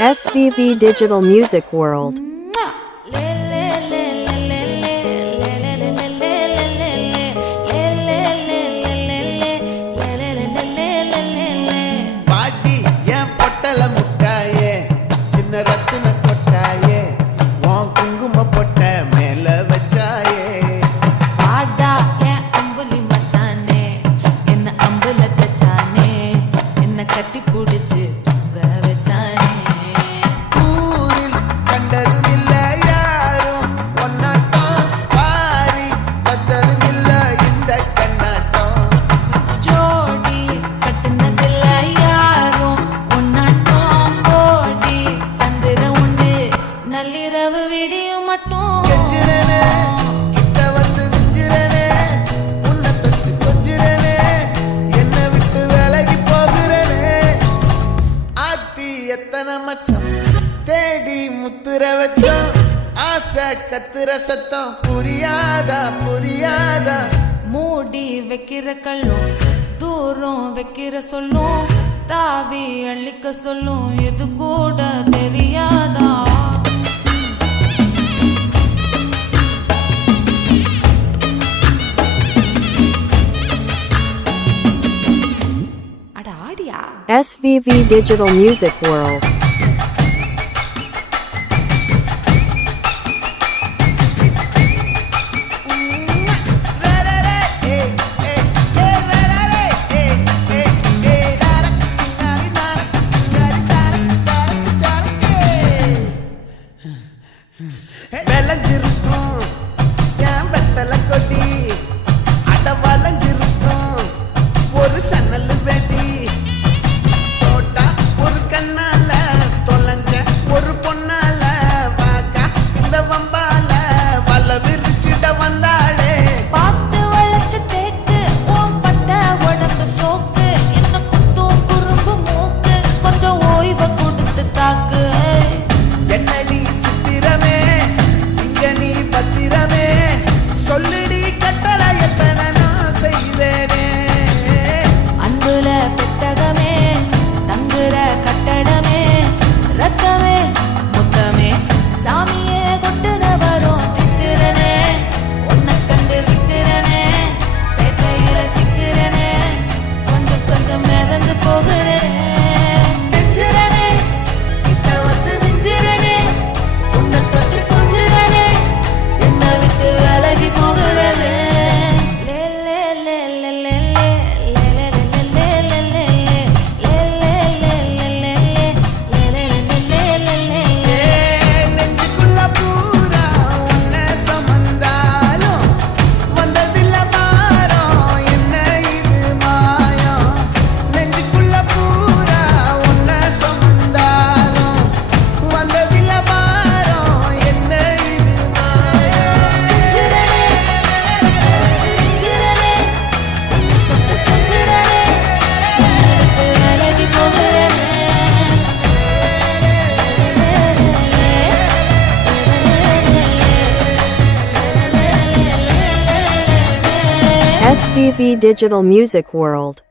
SVV Digital Music World. பாட்டி என் பொட்டல முட்டாயே சின்ன ரத்தின கொட்டாயே உன் குங்கும பொட்ட மேல வச்சாயே பாடா என் அம்புலி மச்சானே என்ன அம்புல தச்சானே என்ன கட்டி புடிச்சு தூங்க வச்சானே ஊரில் கண்டதும் இல்ல யாரும் ஒன்னாட்டம் பாரி வந்ததும் இல்ல இந்த கண்ணாட்டம் ஜோடி கட்டுனதில்ல யாரும் ஒன்னாட்டம் போடி சந்திர உண்டு நள்ளிரவு விடியும் மட்டும் கெஞ்சிரனே கிட்ட வந்து நெஞ்சிரனே உன்னை தொட்டு கொஞ்சிரனே என்னை விட்டு விலகி போகிறனே ஆத்தி எத்தனை மச்சம் தேடி முத்துற வச்சோம் ஆசை கத்துற சத்தம் புரியாதா புரியாதா மூடி வைக்கிற கல்லும் தூரம் வைக்கிற சொல்லும் தாவி அள்ளிக்க சொல்லும் இது கூட தெரியாதா அட ஆடியா SVV Digital Music World. விளைஞ்சிருக்கும் என் வெத்தலை கொடி அட வளைஞ்சிருக்கும் ஒரு சன்னல் வெடி தோட்டா ஒரு கண்ணால தொலைஞ்ச ஒரு பொண்ணால வாக்கா இந்த வம்பால வல விரிச்சிட வந்தாளே பார்த்து வளைச்ச தேக்கு ஓம் பட்ட உடம்பு சோக்கு என்ன குத்தும் குறும்பு மூக்கு கொஞ்சம் ஓய்வை கொடுத்து தாக்கு என்னடி சித்திரமே இங்க நீ பத்திரமே சொல்லுடி கட்டளை எத்தனை நான் செய்வேனே அன்புல பெட்டகமே தங்குற கட்டடமே ரத்தமே முத்தமே சாமியே கொட்டுன வரும் திக்கிறனே உன்னை கண்டு விக்கிறனே சேட்டையில சிக்கிறனே கொஞ்சம் கொஞ்சம் மிதந்து போகிறேன் நெஞ்சிரனே கிட்ட வந்து நெஞ்சிரனே உன்னை தொட்டு கொஞ்சிரனே என்னை விட்டு விலகி போகிறனே லே லே லே லே லே லே லே லே லே லே லே நெஞ்சுக்குள்ள பூரா உன்னை சுமந்தாலும் வந்ததில்ல பாரம் என்ன இது மாயம் நெஞ்சுக்குள்ள பூரா உன்னை சுமந்தாலும் வந்ததில்ல பாரம் என்ன இது மாயம் SVV Digital Music World.